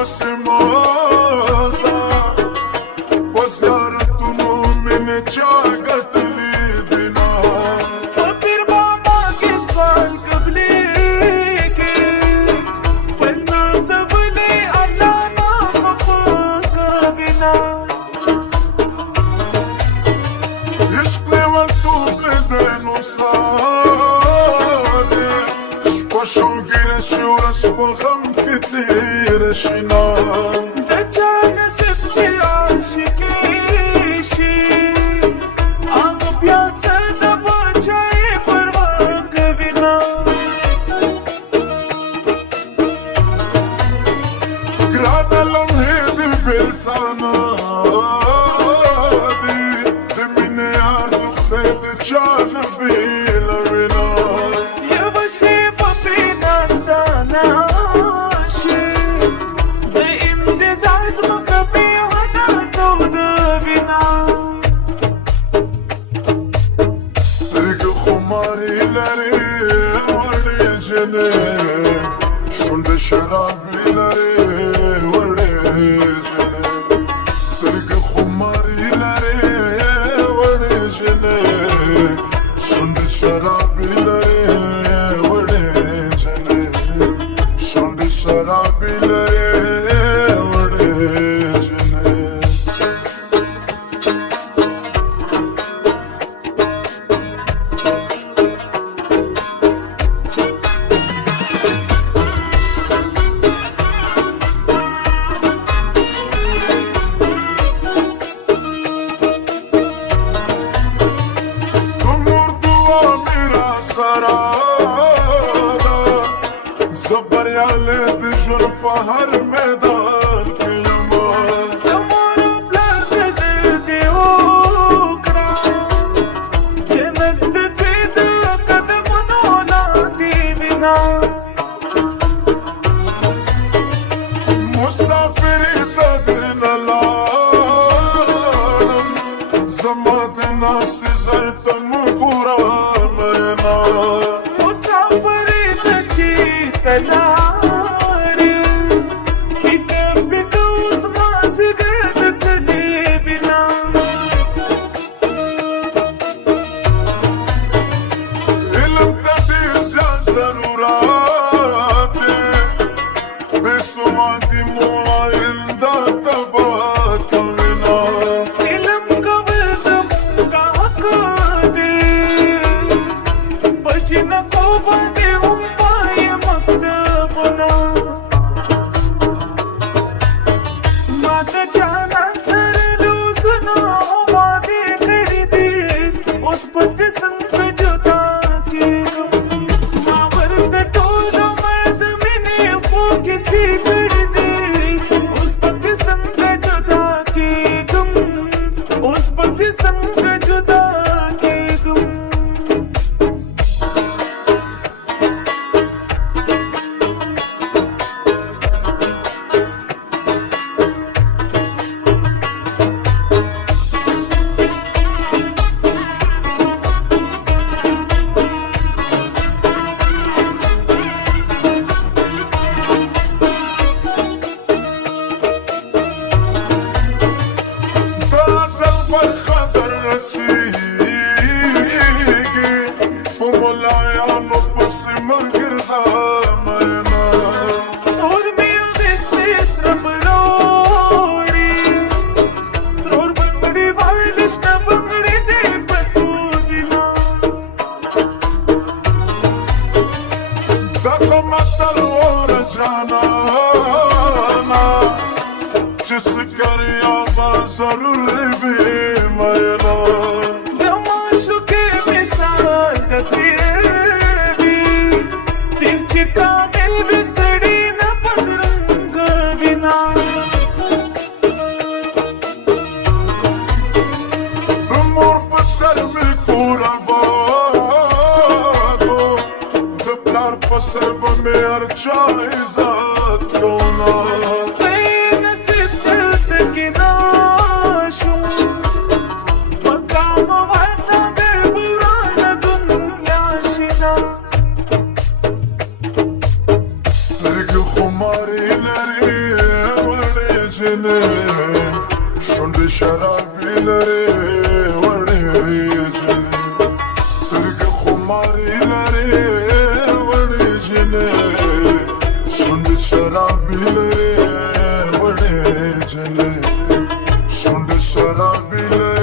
بسمازا وزيارتونو من جاقت لي دينا وبير ماما के सवाल कबले के वरना सफले अल्लाह ना खफा कविना يشقي وقتو بدينو صادي شباشو جيرشي ورسبو غم كتير شنا दचा नसीब ची आशिकी शी आग प्यास दबा जाए परवाह कविना Grana لمحي دي بيرتانا دي دي مني عرض خديد جانبي لرنا ये वशी पपी नास्ताना शी दे इंतजार से कभी होता तो दबिना سترق خماري لري وري جني شند شرابي لري وري جني سترق خماري لري وري جني شند شرابي لري وري جني شند شرابي لري وري جني سرادا زبر يالي دي جرفة هر ميدان كيمان तमोरो प्लाट दिल दे ओकरा जन्नत फिद कदम नोला दीविना مسافري تدرين العالم زماد ناس زيت المقران मुसाफरी तची तलार एक बिदूस मास गर्द तले बिना علم تدير زياد ضرورات بسوادي مولايل دا تبات ونا इलम कवज़म का हक दे बचन को बंदे उम्पाय मकदबना मात जाना सर लूसना वादे कर दे उस पद संग जुदा के मावर टोलो मर्द मैंने वो किसी कर दे उस पद संग जुदा के गम उस पद संग जुदा के गम تازل بالخبر رسيقي ومولايانو بس منقر زامينا Tor mil destes rabrori Tor bangdi valish na bangdi de pasudina دقا مطل ورا جانانا جس کریا با ضرور بھی مینا Damashu ke misal da tevi Tirchi kamil visadi na pagrang vina دمور بسر میں کورا بادو دپلار بسر بمی ارچا عزت کونا Kay nasib chalt ki naashu Makam wasa dil burana dunya shina سترق خماري لري جنې شونډې شرابي لري وړې جنې سترګې خماري لري وړې جنې شونډې شرابي لري وړې جنې شونډې شرابي لري